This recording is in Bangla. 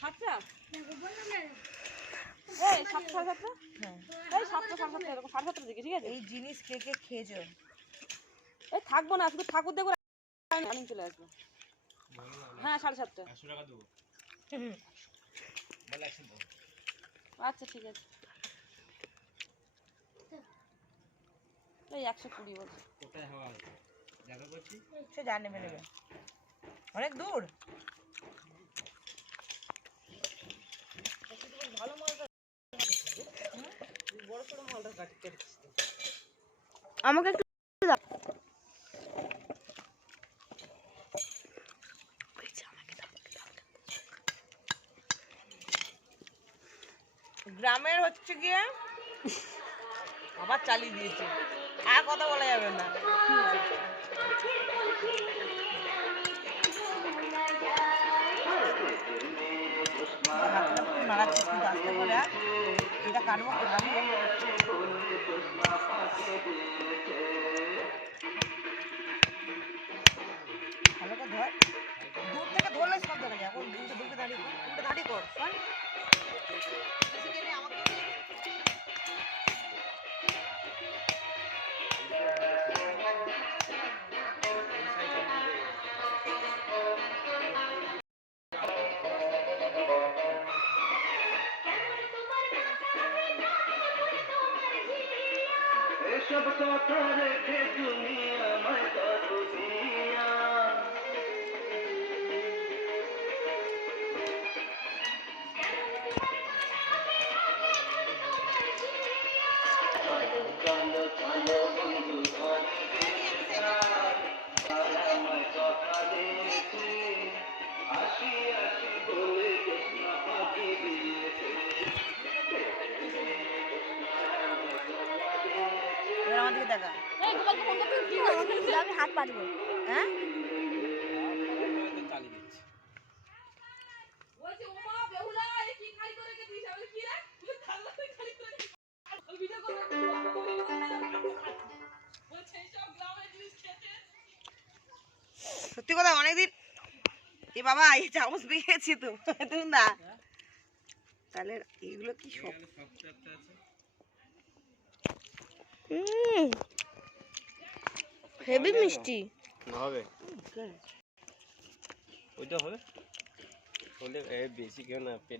সাতটা এই সাতটা সাতটা এই সাতটা সাতটা এরকম সাড়ে সাতটার দিকে ঠিক আছে। এই জিনিস কে কে খেয়েছো? এই থাকবো না, শুধু ঠাকুর দেখবো আমি চলে আসবো। হ্যাঁ 7:30। 100 টাকা দেবো। আচ্ছা ঠিক আছে। এই 120 বলছে। কোথায় হওয়া দেখা করছি সে জানে নেবে অনেক দূর। ভালো মালটা বড় সড়ো মালটা কাটতে আমাকে একটু দাও। গ্রামের হচ্ছে গিয়ে আবার চালিয়ে দিয়েছে, আর কথা বলা যাবে না। নাড়াচ্ছিস কিন্তু আসতে বলে এটা কাটবো ভালো করে ধর, দূর থেকে ধরলে সব দেখা যায়। এখন দূরে দাঁড়িয়ে কর, উল্টে দাঁড়িয়ে কর। এসব কথা রেখে তুমি আমায় কত দিয়া কালো কালো বন্ধু আমায় কথা দিয়েছে আসি আসি বলে কৃষ্ণা পাখি দিয়েছে। আমার দিকে দেখা, আমি হাত পাতবো। হ্যাঁ সত্যি কথা অনেকদিন এ বাবা এই চামচ পেয়েছি তো তুমি না তাহলে এগুলো কি সব হেভি মিষ্টি না হবে ওইটা হবে বলে বেশি কেউ না পেটে